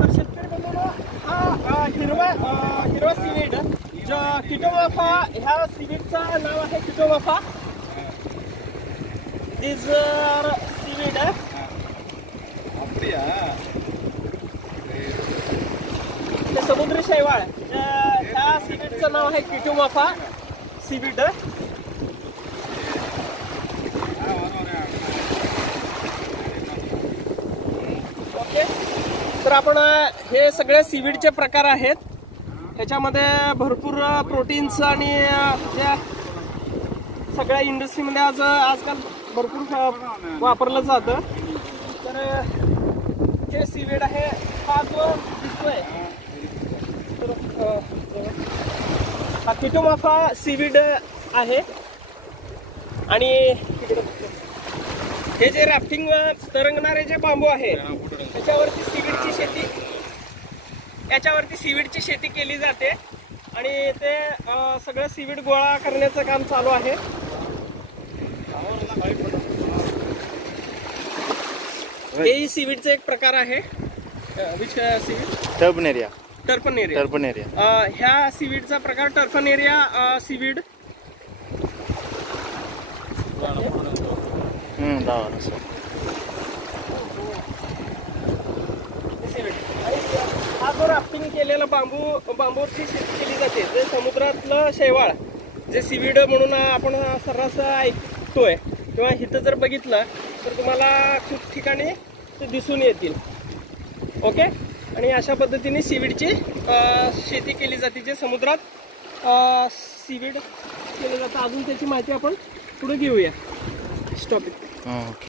तर शेतकरी बंधूंनो, हा हिरवा सीवीड जो किटोमाफा, ह्या सीवीडचा नाव आहे किटोमाफा. दिस सीवीड ते समुद्री शैवाळ, ह्या सीवीडचं नाव आहे किटोमाफा सीवीड. ओके, तर आपण हे सगळे सीवीडचे प्रकार आहेत. ह्याच्यामध्ये भरपूर प्रोटीन्स आणि ज्या सगळ्या इंडस्ट्रीमध्ये आजकाल भरपूर वापरलं जातं. तर हे सीवीड आहे, हा जो दिसतोय हा किटोमाफा सीवीड आहे. आणि हे जे राफ्टिंग तरंगणारे जे बांबू आहे त्याच्यावरती सीवीडची शेती केली जाते. आणि ते सगळं सीवीड गोळा करण्याचं काम चालू आहे. हे सीवीडचा एक प्रकार आहे. Which seaweed? टर्फनेरिया. ह्या सीवीडचा प्रकार टर्फनेरिया सीवीड. हा जो राफ्टिंग केलेला बांबूची शेती केली जाते, जे समुद्रातलं शैवाळ जे सीवीड म्हणून आपण सर्रास ऐकतोय किंवा इथं जर बघितलं तर तुम्हाला खूप ठिकाणी ते दिसून येतील. ओके, आणि अशा पद्धतीने सीवीडची शेती केली जाते, जे समुद्रात सीवीड केलं जातं. अजून त्याची माहिती आपण पुढे घेऊया. Stop it.